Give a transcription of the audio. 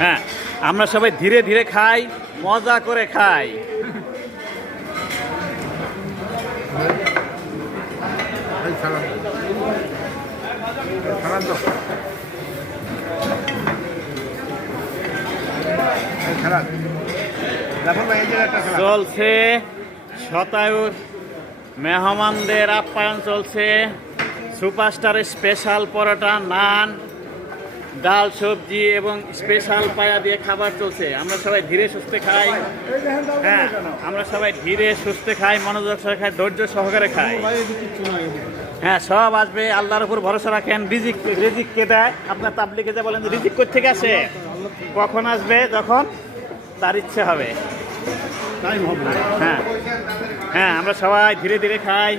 হ্যাঁ, আমরা সবাই ধীরে ধীরে খাই, মজা করে খাই। চলছে শতায়ুর মেহমানদের আপ্যায়ন চলছে। সুপারস্টারের স্পেশাল পরোটা, নান, ডাল, সবজি এবং স্পেশাল পায়া দিয়ে খাবার চলছে। আমরা সবাই ধীরে সুস্থে খাই। হ্যাঁ, আমরা সবাই ধীরে সুস্থে খাই, মনোযোগ সহকারে খাই, ধৈর্য সহকারে খাই। হ্যাঁ, সব আসবে, আল্লাহর উপর ভরসা রাখেন। রিজিক কে দেয়? আপনার তাবলিগে যে বলেন রিজিক কোথা থেকে আসে, কখন আসবে, যখন তার ইচ্ছে হবে। হ্যাঁ হ্যাঁ, আমরা সবাই ধীরে ধীরে খাই।